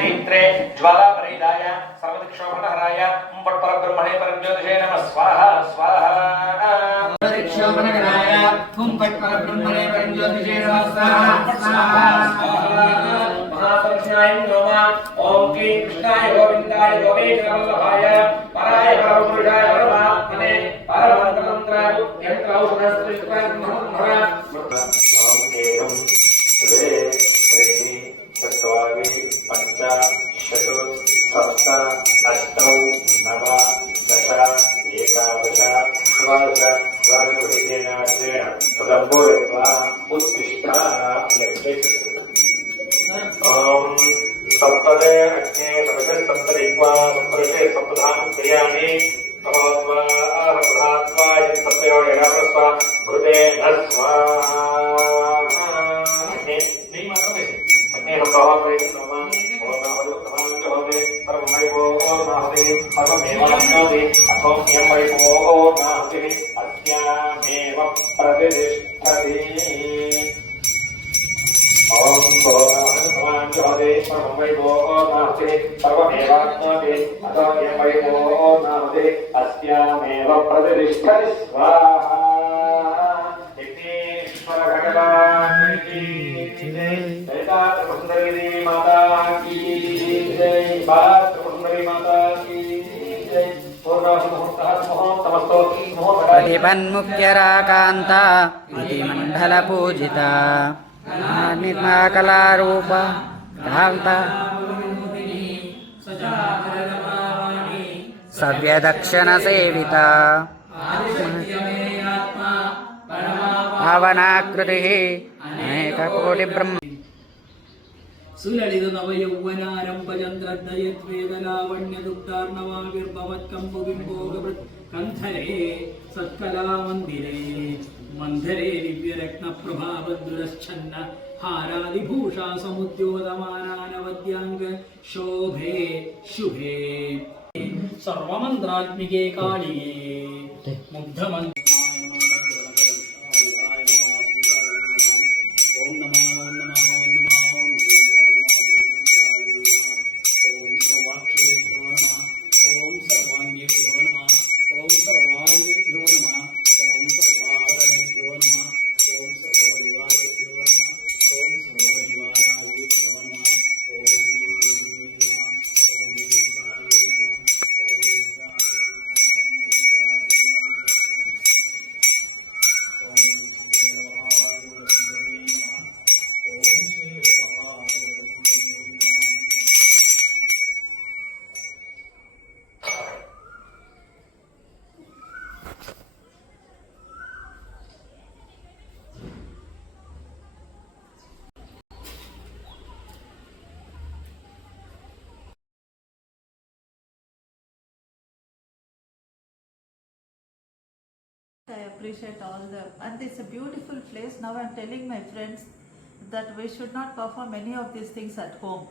धीत्रे ज्वालापरिदाय सर्वदिक्षोपणहराय पट्परब्रह्मणे परमज्योतिषे नमः स्वाहा स्वाहा सर्वदिक्षोपणहराय पट्परब्रह्मणे परमज्योतिषे नमः स्वाहा स्वाहा महापुरुषाय नमः ओम श्री कृष्णाय गोविंदाय गोवेशवल्लभाय पराय परमपुरुषाय परमात्मने परममंत्र यंत्र औषधस्त्रिस्त्वं ब्रह्मणः ओम एकं द्वे त्रीणि चत्वारि पंच षट् सप्त अष्ट नव दश एकादश द्वादश द्वादशेन तदम्बोयत्वा उत्तिष्ठ सप्तदे अग्ने सप्तरिक्वा सप्तऋषे सप्तधाम क्रियाणि तमोत्वा सप्तधात्वा यदि सप्तयो एकादशस्व घृते न स्वाहा नहीं मानो कैसे अग्ने सप्ताह पे नमः ओम नमः नमः सर्वमयो ओम नमः सर्वमेवान्योदि अथो यमयो ओम नमः अस्यामेव प्रतिष्ठति ओम सर्वमेवान्योदि सर्वमयो ओम नमः सर्वमेवान्योदि अथो यमयो ओम नमः अस्यामेव प्रतिष्ठति स्वाहा ईश्वर भगवान की जय सुंदरी देवी माता की जय बात सुंदरी माता की जय प्रतिपन्मुख्यराकान्ता मंडलपूजिता निर्माकलारूप कान्ता सव्यदक्षिणसेविता भावनाकृतिः अनेककोटिब्रह्म सुललित नवयौवनारम्भचन्द्रदयद्वेदलावण्यदुग्धार्णवाविर्भवत्कम्बुबिम्बोगवृत् कन्धरे सत्कला मन्दिरे मन्धरे दिव्यरत्नप्रभावद्रुरश्छन्न हारादिभूषा समुद्योतमानानवद्याङ्ग शोभे शुभे सर्वमन्त्रात्मिके कालिये मुग्धमन्त्र I appreciate all and it's a beautiful place. Now I'm telling my friends that we should not perform any of these things at home.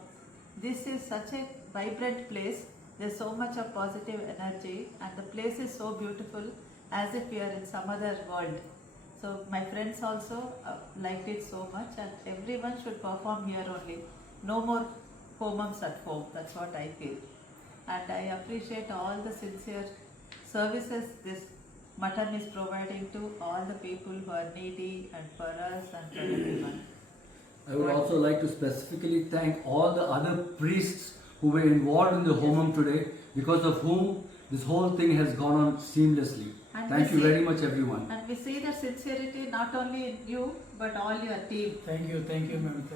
This is such a vibrant place. There's so much of positive energy and the place is so beautiful as if we are in some other world. So my friends also liked it so much and everyone should perform here only. No more homums at home. That's what I feel. And I appreciate all the sincere services this mutton is providing to all the people who are needy and for us and for everyone. I would also like to specifically thank all the other priests who were involved in the homam today, because of whom this whole thing has gone on seamlessly. And Thank we you see- very much, everyone. And we see the sincerity not only in you but all your team. Thank you, ma'am.